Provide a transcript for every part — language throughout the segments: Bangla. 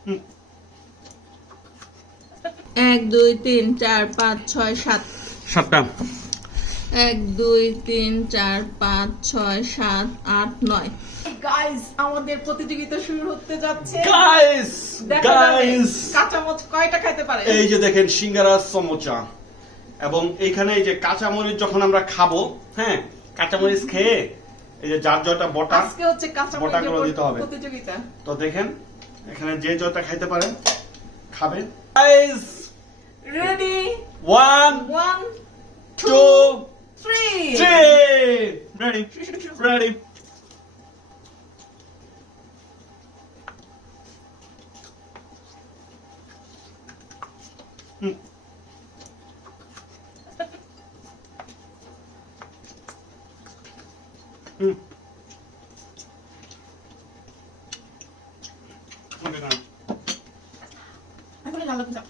1 2 3 4 5 6 7 7টা 1 2 3 4 5 6 7 8 9 গাইস আমাদের প্রতিযোগিতা শুরু হতে যাচ্ছে গাইস গাইস কাঁচামচ কয়টা খেতে পারে এই যে দেখেন সিঙ্গারা সমোচা এবং এইখানে এই যে কাঁচামরিচ যখন আমরা খাবো হ্যাঁ কাঁচামরিচ খেয়ে এই যে যার জয়টা বটা আজকে হচ্ছে বটা করে দিতে হবে প্রতিযোগিতা তো দেখেন এখানে যে জয়টা খাইতে পারে খাবে গাইস রেডি 1 1 2 3 3 ready এখন ভালো কথা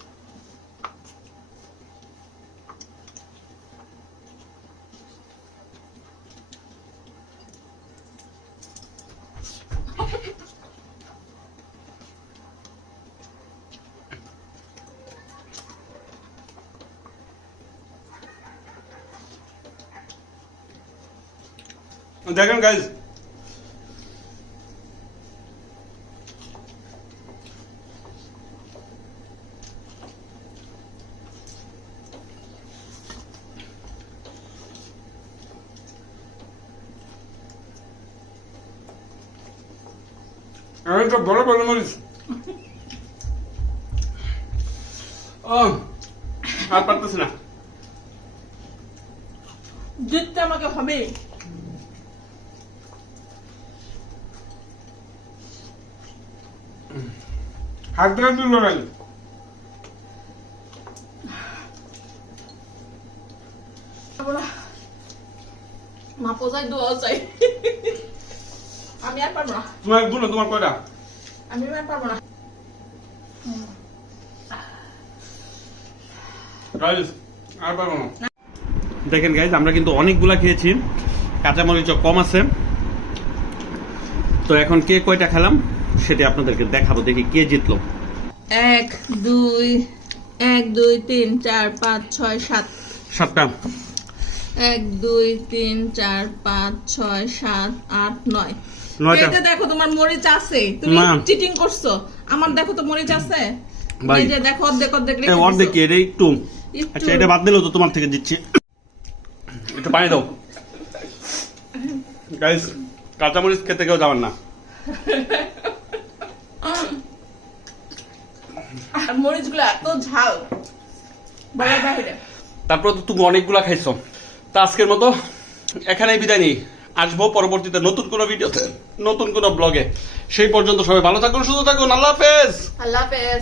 দেখেন গাইস এটা বড় বড় মরিচ আর পারতেছি না জিততে আমাকে হবে হাত ধরে দিল না মা পোজাই দোয়া চাই আমি আর পারবো না তোমার দুলো তোমার কয়টা আমি আর পারবো না গাইস আর পারবো না দেখেন গাইস আমরা কিন্তু অনেকগুলা খেয়েছি কাঁচামরিচ কম আছে তো এখন কে কয়টা খেলাম সেটা আপনাদেরকে দেখাবো দেখি কে জিতলো 1 2 1 2 3 4 5 6 7 7টা 1 2 3 4 5 6 7 8 9 9টা এটা দেখো তোমার মরিচ আছে তুমি না। চিটিং করছো আমার দেখো তো মরিচ আছে ভাই। এই যে দেখো অর্ধেক অর্ধেক রেখে এই দিছো। অর্ধেক কি এটা একটু একটু। আচ্ছা এটা বাদ দিলেও তো তোমার থেকে দিচ্ছি একটু পানি দাও গাইস কাঁচামরিচ খেতে কেউ যাবেন না আর মরিচগুলো এত ঝাল বলার বাইরে তারপর তো তুমি অনেকগুলা খাইছো তা আজকের মতো এখানেই বিদায় নিই আসবো পরবর্তীতে নতুন কোনো ভিডিওতে নতুন কোনো ব্লগে সেই পর্যন্ত সবাই ভালো থাকুন সুস্থ থাকুন আল্লাহ হাফেজ আল্লাহ হাফেজ